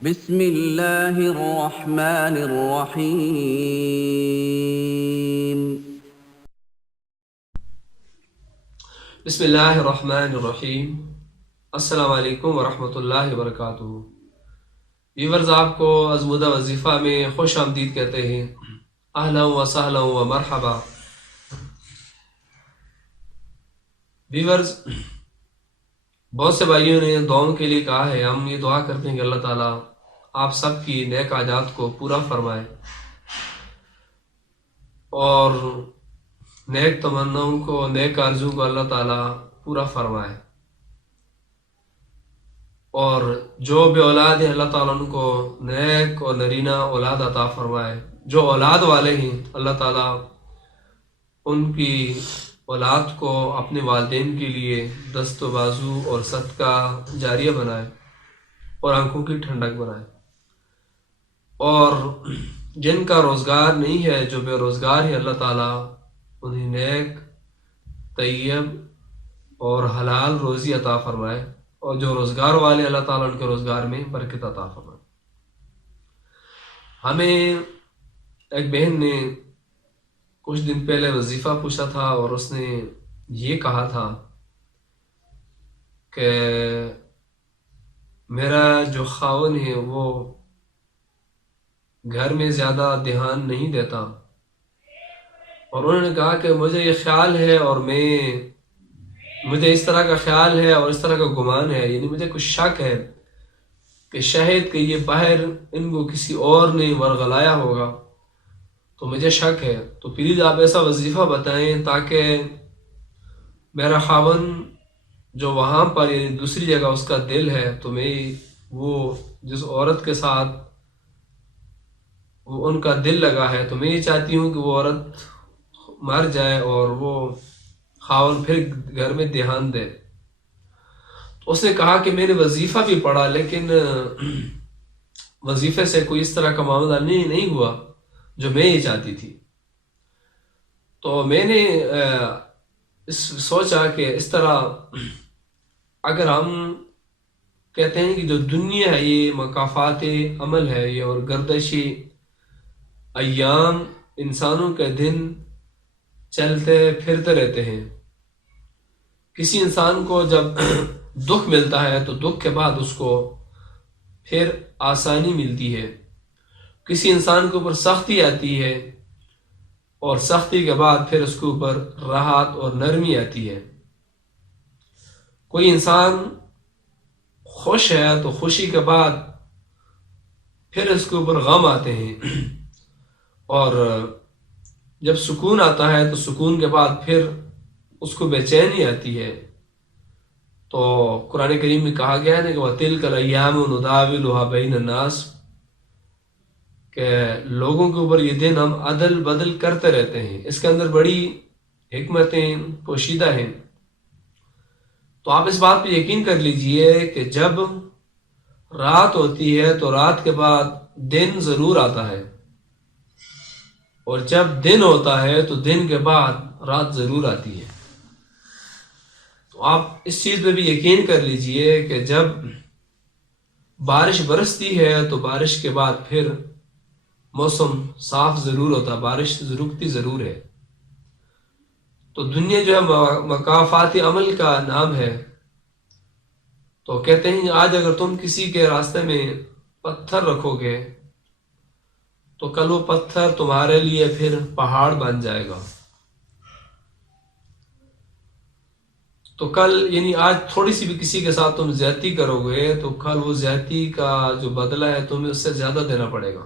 بسم اللہ الرحمن الرحیم۔ بسم اللہ الرحمن الرحیم۔ السلام علیکم ورحمۃ اللہ وبرکاتہ۔ ویورز، آپ کو ازمودہ وظیفہ میں خوش آمدید کہتے ہیں۔ اہلا و سہلا و مرحبا۔ ویورز، بہت سے بھائیوں نے دعاؤں کے لیے کہا ہے، ہم یہ دعا کرتے ہیں کہ اللہ تعالیٰ آپ سب کی نیک حاجات کو پورا فرمائے اور نیک تمناؤں کو، نیک آرزو کو اللہ تعالیٰ پورا فرمائے، اور جو بے اولاد ہیں اللہ تعالیٰ ان کو نیک اور نرینہ اولاد عطا فرمائے۔ جو اولاد والے ہیں اللہ تعالیٰ ان کی اولاد کو اپنے والدین کے لیے دست و بازو اور صدقہ جاریہ بنائے اور آنکھوں کی ٹھنڈک بنائے، اور جن کا روزگار نہیں ہے، جو بے روزگار ہے، اللہ تعالیٰ انہیں نیک، طیب اور حلال روزی عطا فرمائے، اور جو روزگار والے اللہ تعالیٰ ان کے روزگار میں برکت عطا فرمائے۔ ہمیں ایک بہن نے کچھ دن پہلے وظیفہ پوچھا تھا، اور اس نے یہ کہا تھا کہ میرا جو خاون ہے وہ گھر میں زیادہ دھیان نہیں دیتا، اور انہوں نے کہا کہ مجھے یہ خیال ہے، اور مجھے اس طرح کا خیال ہے اور اس طرح کا گمان ہے، یعنی مجھے کچھ شک ہے کہ شاید کہ یہ باہر ان کو کسی اور نے ورغلایا ہوگا، تو مجھے شک ہے۔ تو پلیز آپ ایسا وظیفہ بتائیں تاکہ میرا خاون جو وہاں پر یعنی دوسری جگہ اس کا دل ہے، تو میں وہ جس عورت کے ساتھ وہ ان کا دل لگا ہے، تو میں یہ چاہتی ہوں کہ وہ عورت مر جائے اور وہ خاون پھر گھر میں دھیان دے۔ تو اس نے کہا کہ میں نے وظیفہ بھی پڑھا، لیکن وظیفے سے کوئی اس طرح کا معاملہ نہیں ہوا جو میں یہ چاہتی تھی۔ تو میں نے سوچا کہ اس طرح اگر ہم کہتے ہیں کہ جو دنیا ہے یہ مکافات عمل ہے، یہ اور گردشی ایام، انسانوں کے دن چلتے پھرتے رہتے ہیں۔ کسی انسان کو جب دکھ ملتا ہے تو دکھ کے بعد اس کو پھر آسانی ملتی ہے، کسی انسان کے اوپر سختی آتی ہے اور سختی کے بعد پھر اس کے اوپر راحت اور نرمی آتی ہے۔ کوئی انسان خوش ہے تو خوشی کے بعد پھر اس کے اوپر غم آتے ہیں، اور جب سکون آتا ہے تو سکون کے بعد پھر اس کو بے چینی آتی ہے۔ تو قرآن کریم میں کہا گیا ہے کہ وَتِلْكَ الْأَيَّامُ نُدَاوِلُهَا بَيْنَ النَّاسِ، کہ لوگوں کے اوپر یہ دن ہم عدل بدل کرتے رہتے ہیں۔ اس کے اندر بڑی حکمتیں پوشیدہ ہیں۔ تو آپ اس بات پہ یقین کر لیجئے کہ جب رات ہوتی ہے تو رات کے بعد دن ضرور آتا ہے، اور جب دن ہوتا ہے تو دن کے بعد رات ضرور آتی ہے۔ تو آپ اس چیز پہ بھی یقین کر لیجئے کہ جب بارش برستی ہے تو بارش کے بعد پھر موسم صاف ضرور ہوتا، بارش رکتی ضرور ہے۔ تو دنیا جو ہے مکافات عمل کا نام ہے۔ تو کہتے ہیں آج اگر تم کسی کے راستے میں پتھر رکھو گے تو کل وہ پتھر تمہارے لیے پھر پہاڑ بن جائے گا۔ تو کل یعنی آج تھوڑی سی بھی کسی کے ساتھ تم زیادتی کرو گے تو کل وہ زیادتی کا جو بدلہ ہے تمہیں اس سے زیادہ دینا پڑے گا۔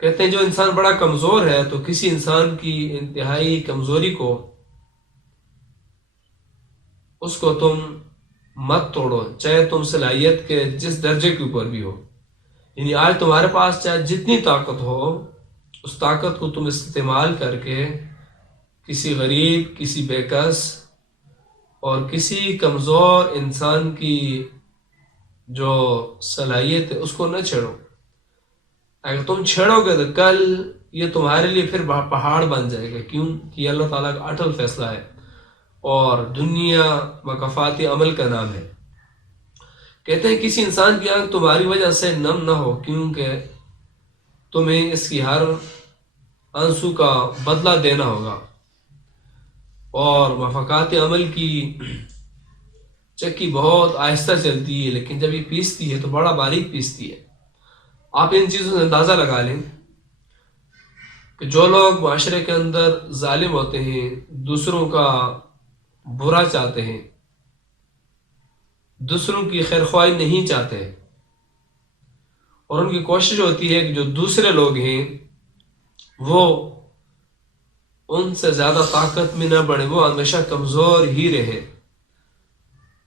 کہتے ہیں جو انسان بڑا کمزور ہے تو کسی انسان کی انتہائی کمزوری کو اس کو تم مت توڑو، چاہے تم صلاحیت کے جس درجے کے اوپر بھی ہو۔ یعنی آج تمہارے پاس چاہے جتنی طاقت ہو، اس طاقت کو تم استعمال کر کے کسی غریب، کسی بے کس اور کسی کمزور انسان کی جو صلاحیت ہے اس کو نہ چھیڑو۔ اگر تم چھیڑو گے تو کل یہ تمہارے لیے پھر پہاڑ بن جائے گا۔ کیوں کہ اللہ تعالیٰ کا اٹل فیصلہ ہے، اور دنیا مکافات عمل کا نام ہے۔ کہتے ہیں کسی انسان کی آنکھ تمہاری وجہ سے نم نہ ہو، کیونکہ تمہیں اس کی ہر آنسو کا بدلہ دینا ہوگا۔ اور مفقات عمل کی چکی بہت آہستہ چلتی ہے، لیکن جب یہ پیستی ہے تو بڑا باریک پیستی ہے۔ آپ ان چیزوں سے اندازہ لگا لیں کہ جو لوگ معاشرے کے اندر ظالم ہوتے ہیں، دوسروں کا برا چاہتے ہیں، دوسروں کی خیرخواہی نہیں چاہتے، اور ان کی کوشش ہوتی ہے کہ جو دوسرے لوگ ہیں وہ ان سے زیادہ طاقت میں نہ بڑھے، وہ ہمیشہ کمزور ہی رہے،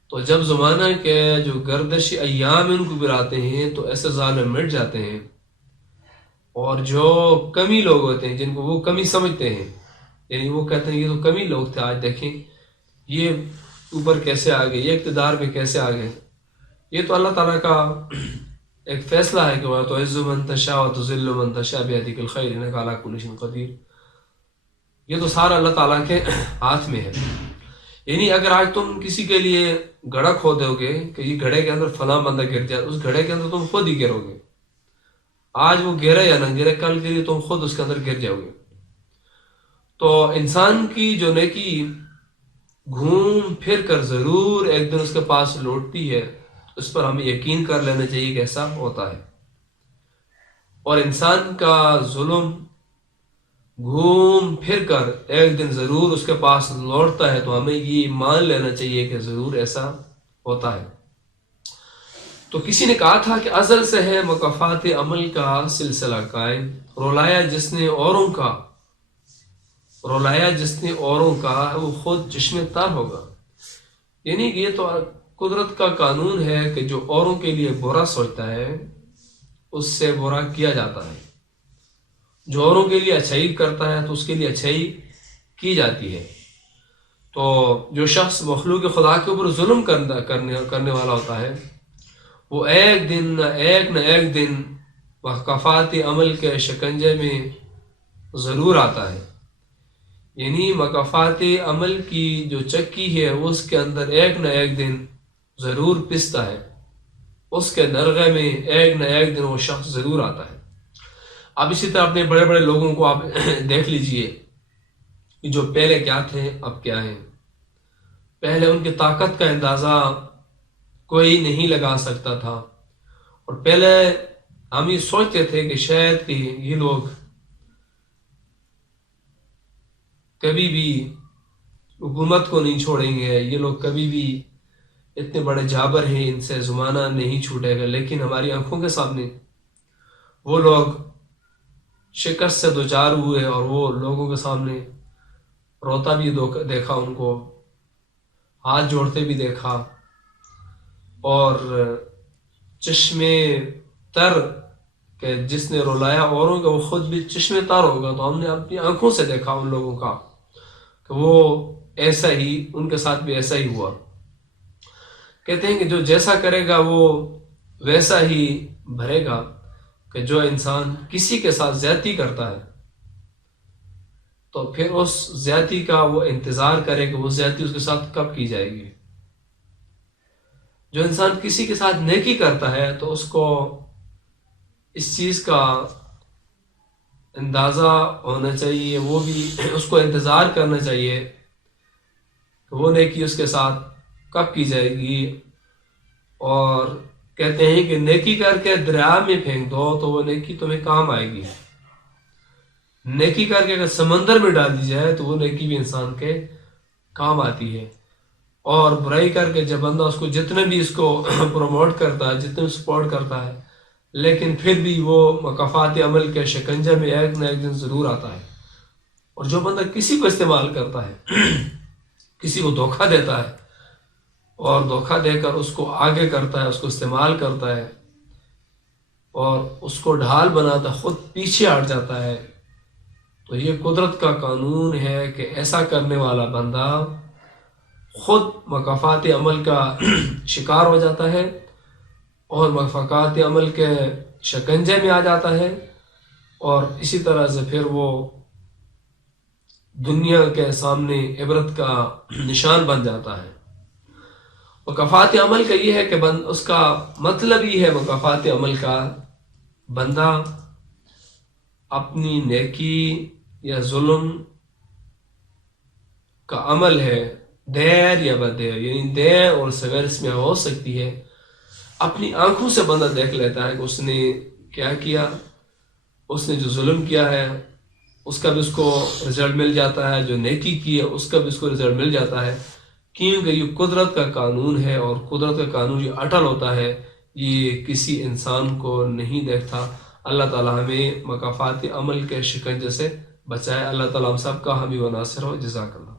تو جب زمانہ کے جو گردش ایام ان کو گراتے ہیں تو ایسے ظالم مٹ جاتے ہیں، اور جو کمی لوگ ہوتے ہیں جن کو وہ کمی سمجھتے ہیں، یعنی وہ کہتے ہیں یہ تو کمی لوگ تھے، آج دیکھیں یہ اوپر کیسے آ گئے، یہ اقتدار میں کیسے آ گئے۔ یہ تو اللہ تعالیٰ کا ایک فیصلہ ہے کہ وَتُعِزُّ مَن تَشَاءُ وَتُذِلُّ مَن تَشَاءُ بِيَدِكَ الْخَيْرُ إِنَّكَ عَلَىٰ كُلِّ شَيْءٍ قَدِيرٌ۔ یہ تو سارا اللہ تعالیٰ کے ہاتھ میں ہے۔ یعنی اگر آج تم کسی کے لیے گڑھا کھو دو گے کہ یہ گڑھے کے اندر فلاں بندہ گر جائے، اس گڑھے کے اندر تم خود ہی گرو گے، آج وہ گرے یا نہ گرے، کل کے لیے تم خود اس کے اندر گر جاؤ گے۔ تو انسان کی جو نیکی گھوم پھر کر ضرور ایک دن اس کے پاس لوٹتی ہے، اس پر ہمیں یقین کر لینا چاہیے کہ ایسا ہوتا ہے، اور انسان کا ظلم گھوم پھر کر ایک دن ضرور اس کے پاس لوٹتا ہے، تو ہمیں یہ مان لینا چاہیے کہ ضرور ایسا ہوتا ہے۔ تو کسی نے کہا تھا کہ ازل سے ہے مکافات عمل کا سلسلہ قائم، رلایا جس نے اوروں کا وہ خود چشم تر ہوگا۔ یعنی یہ تو قدرت کا قانون ہے کہ جو اوروں کے لیے برا سوچتا ہے اس سے برا کیا جاتا ہے، جو اوروں کے لیے اچھائی کرتا ہے تو اس کے لیے اچھائی کی جاتی ہے۔ تو جو شخص مخلوق خدا کے اوپر ظلم کرنے والا ہوتا ہے وہ ایک نہ ایک دن مکافات عمل کے شکنجے میں ضرور آتا ہے۔ یعنی مکافات عمل کی جو چکی ہے اس کے اندر ایک نہ ایک دن ضرور پستا ہے، اس کے نرغے میں ایک نہ ایک دن وہ شخص ضرور آتا ہے۔ اب اسی طرح اپنے بڑے بڑے لوگوں کو آپ دیکھ لیجئے کہ جو پہلے کیا تھے اب کیا ہیں۔ پہلے ان کی طاقت کا اندازہ کوئی نہیں لگا سکتا تھا، اور پہلے ہم یہ سوچتے تھے کہ شاید کہ یہ لوگ کبھی بھی حکومت کو نہیں چھوڑیں گے، یہ لوگ کبھی بھی اتنے بڑے جابر ہیں، ان سے زمانہ نہیں چھوٹے گا، لیکن ہماری آنکھوں کے سامنے وہ لوگ شکست سے دوچار ہوئے، اور وہ لوگوں کے سامنے روتا بھی دیکھا، ان کو ہاتھ جوڑتے بھی دیکھا، اور چشمے تر کہ جس نے رلایا اوروں کا وہ خود بھی چشمے تر ہوگا۔ تو ہم نے اپنی آنکھوں سے دیکھا ان لوگوں کا کہ وہ ایسا ہی، ان کے ساتھ بھی ایسا ہی ہوا۔ کہتے ہیں کہ جو جیسا کرے گا وہ ویسا ہی بھرے گا، کہ جو انسان کسی کے ساتھ زیادتی کرتا ہے تو پھر اس زیادتی کا وہ انتظار کرے کہ وہ زیادتی اس کے ساتھ کب کی جائے گی۔ جو انسان کسی کے ساتھ نیکی کرتا ہے تو اس کو اس چیز کا اندازہ ہونا چاہیے، وہ بھی اس کو انتظار کرنا چاہیے کہ وہ نیکی اس کے ساتھ کب کی جائے گی۔ اور کہتے ہیں کہ نیکی کر کے دریا میں پھینک دو تو وہ نیکی تمہیں کام آئے گی، نیکی کر کے اگر سمندر میں ڈال دی جائے تو وہ نیکی بھی انسان کے کام آتی ہے۔ اور برائی کر کے جب بندہ اس کو جتنے بھی اس کو پروموٹ کرتا ہے، جتنے سپورٹ کرتا ہے، لیکن پھر بھی وہ مکافات عمل کے شکنجے میں ایک نہ ایک دن ضرور آتا ہے۔ اور جو بندہ کسی کو استعمال کرتا ہے، کسی کو دھوکہ دیتا ہے اور دھوکہ دے کر اس کو آگے کرتا ہے، اس کو استعمال کرتا ہے اور اس کو ڈھال بناتا ہے، خود پیچھے ہٹ جاتا ہے، تو یہ قدرت کا قانون ہے کہ ایسا کرنے والا بندہ خود مکافات عمل کا شکار ہو جاتا ہے اور مکافات عمل کے شکنجے میں آ جاتا ہے، اور اسی طرح سے پھر وہ دنیا کے سامنے عبرت کا نشان بن جاتا ہے۔ مکافات عمل کا یہ ہے کہ اس کا مطلب یہ ہے مکافات عمل کا بندہ اپنی نیکی یا ظلم کا عمل ہے، دیر یا بدیر، یعنی دیر اور سویر اس میں ہو سکتی ہے، اپنی آنکھوں سے بندہ دیکھ لیتا ہے کہ اس نے کیا کیا، اس نے جو ظلم کیا ہے اس کا بھی اس کو رزلٹ مل جاتا ہے، جو نیکی کی ہے اس کا بھی اس کو رزلٹ مل جاتا ہے، کیونکہ یہ قدرت کا قانون ہے، اور قدرت کا قانون یہ اٹل ہوتا ہے، یہ کسی انسان کو نہیں دیکھتا۔ اللہ تعالیٰ ہمیں مکافات عمل کے شکنجے سے بچائے۔ اللہ تعالیٰ ہم سب کا حامی و ناصر ہو۔ جزاک اللہ۔